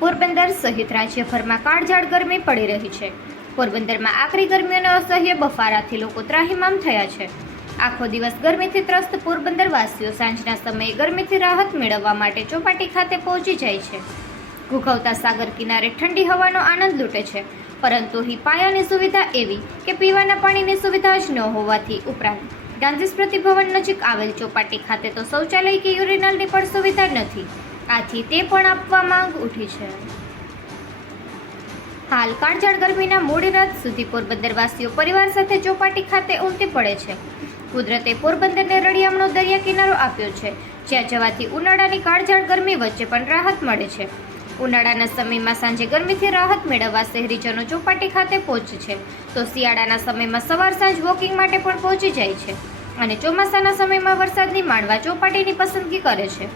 પોરબંદર સહિત રાજ્યભરમાં કાળઝાળ ગરમી પડી રહી છે. પોરબંદરમાં આકરી ગરમીનો અસહ્ય બફારાથી લોકો ત્રાહિમામ થયા છે. આખો દિવસ ગરમીથી ત્રસ્ત પોરબંદરવાસીઓ સાંજના સમયે ગરમીથી રાહત મેળવવા માટે ચોપાટી ખાતે પહોંચી જાય છે. ઘૂઘવતા સાગર કિનારે ઠંડી હવાનો આનંદ લૂંટે છે. પરંતુ અહીં પાયાની સુવિધા એવી કે પીવાના પાણીની સુવિધા જ ન હોવાથી ઉપરાંત ગાંધી સ્મૃતિ ભવન નજીક આવેલ ચોપાટી ખાતે તો શૌચાલય કે યુરિનલની પણ સુવિધા નથી. આથી તે પણ આપવા માંગ ઉઠી છે. હાલ કાળઝાળ ગરમીના મોડી રાત સુધી પોરબંદરવાસીઓ પરિવાર સાથે ચોપાટી ખાતે ઉમટી પડે છે. કુદરતે પોરબંદરને રળિયામણો દરિયા કિનારો આપ્યો છે, જ્યાં જવાથી ઉનાળાની કાળઝાળ ગરમી વચ્ચે પણ રાહત મળે છે. ઉનાળાના સમયમાં સાંજે ગરમીથી રાહત મેળવવા શહેરીજનો ચોપાટી ખાતે પહોંચે છે, તો શિયાળાના સમયમાં સવાર સાંજ વોકિંગ માટે પણ પહોંચી જાય છે અને ચોમાસાના સમયમાં વરસાદની માણવા ચોપાટીની પસંદગી કરે છે.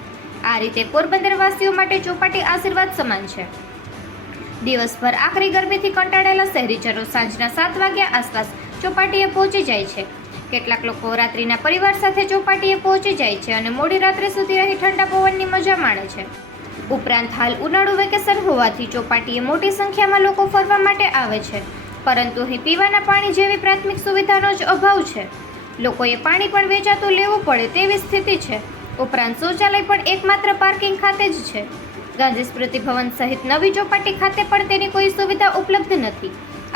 આ રીતે પોરબંદરવાસીઓ માટે ચોપાટી આશીર્વાદ સમાન છે. દિવસભર આખરી ગરમીથી કંટાળેલા શહેરીજનો સાંજના સાત વાગ્યા આસપાસ ચોપાટીએ પહોંચી જાય છે. કેટલાક લોકો રાત્રિના પરિવાર સાથે ચોપાટીએ પહોંચી જાય છે અને મોડી રાત્રે સુધી અહીં ઠંડા પવનની મજા માણે છે. ઉપરાંત હાલ ઉનાળુ વેકેશન હોવાથી ચોપાટીએ મોટી સંખ્યામાં લોકો ફરવા માટે આવે છે. પરંતુ અહીં પીવાના પાણી જેવી પ્રાથમિક સુવિધાનો જ અભાવ છે. લોકોએ પાણી પણ વેચાતું લેવું પડે તેવી સ્થિતિ છે. ઉપરાંત શૌચાલય પણ એકમાત્ર પાર્કિંગ ખાતે જ છે. ગાંધી સ્મૃતિ ભવન સહિત નવી ચોપાટી ખાતે પણ તેની કોઈ સુવિધા ઉપલબ્ધ નથી.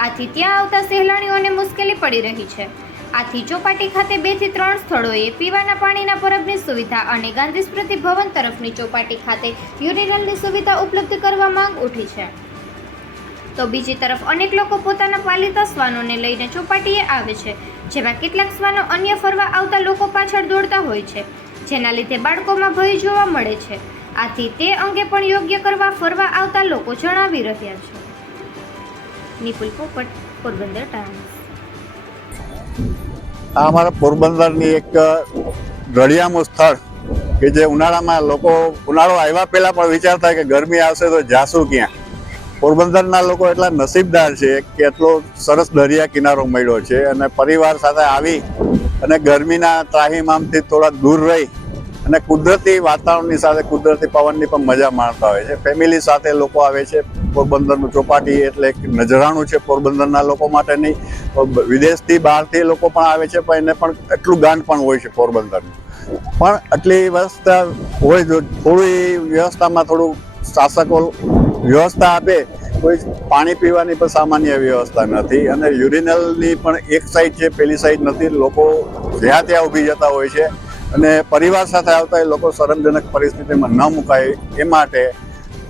આથી ત્યાં આવતા સહેલાણીઓને મુશ્કેલી પડી રહી છે. આથી ચોપાટી ખાતે બેથી ત્રણ સ્થળોએ પીવાના પાણીના પરબની સુવિધા અને ગાંધી સ્મૃતિ ભવન તરફની ચોપાટી ખાતે યુરિનલની સુવિધા ઉપલબ્ધ કરવા માંગ ઉઠી છે. તો બીજી તરફ અનેક લોકો પોતાના પાલિતા શ્વાનોને લઈને ચોપાટીએ આવે છે, જેમાં કેટલાક શ્વાનો અન્ય ફરવા આવતા લોકો પાછળ દોડતા હોય છે. જેના લીધે બાળકોમાં ભય જોવા મળે છે. આથી તે અંગે પણ યોગ્ય કરવા ફરવા આવતા લોકો જણાવી રહ્યા છે. નિપુલ પોપટ, પોરબંદર ટાઈમ્સ. આ અમારા પોરબંદરની એક રળિયામું સ્થળ કે જે ઉનાળામાં લોકો ઉનાળો આવ્યા પહેલાં પણ વિચારતા કે ગરમી આવશે તો જાશું ક્યાં? પોરબંદરના લોકો એટલા નસીબદાર છે કે એટલો સરસ દરિયા કિનારો મળ્યો છે અને પરિવાર સાથે આવી અને ગરમીના ત્રાહીમામથી થોડા દૂર રહી અને કુદરતી વાતાવરણની સાથે કુદરતી પવનની પણ મજા માણતા હોય છે. ફેમિલી સાથે લોકો આવે છે, પોરબંદરનું ચોપાટી એટલે એક નજરાણું છે પોરબંદરના લોકો માટેની. વિદેશથી બહારથી લોકો પણ આવે છે, પણ એને પણ એટલું ગાંઠ પણ હોય છે પોરબંદરનું. પણ આટલી વ્યવસ્થા હોય જો, થોડી વ્યવસ્થામાં થોડું શાસકો વ્યવસ્થા આપે કોઈ પાણી પીવાની પણ સામાન્ય વ્યવસ્થા નથી અને યુરિનલની પણ એક સાઈડ છે, પેલી સાઈડ નથી. લોકો જ્યાં ત્યાં ઊભી જતા હોય છે અને પરિવાર સાથે આવતા એ લોકો શરમજનક પરિસ્થિતિમાં ન મુકાય એ માટે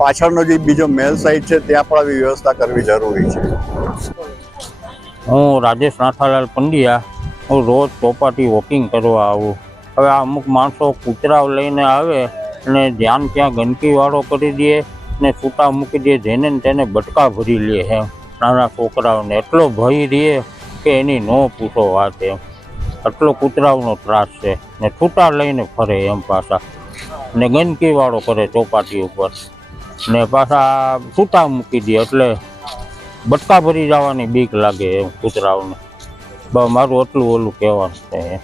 પાછળનો જે બીજો મેલ સાઈડ છે, ત્યાં પણ આવી વ્યવસ્થા કરવી જરૂરી છે. હું રાજેશ નાથાલાલ પંડ્યા. હું રોજ ચોપાટી વોકિંગ કરવા આવું. હવે આ અમુક માણસો કૂતરાઓ લઈને આવે અને ધ્યાન ત્યાં ગંદકીવાળો કરી દે. ને છૂટા મૂકી દે, જેને તેને બટકા ભરી લે છે નાના છોકરાઓને એટલો ભય રહે કે એની ન પૂછો વાત એમ. એટલો કૂતરાઓનો ત્રાસ છે ને છૂટા લઈને ફરે એમ પાછા. ને ગંદકીવાળો કરે ચોપાટી ઉપર. ને પાછા છૂટા મૂકી દે એટલે બટકા ભરી જવાની બીક લાગે એમ કૂતરાઓને. મારું એટલું ઓલું કહેવાનું છે.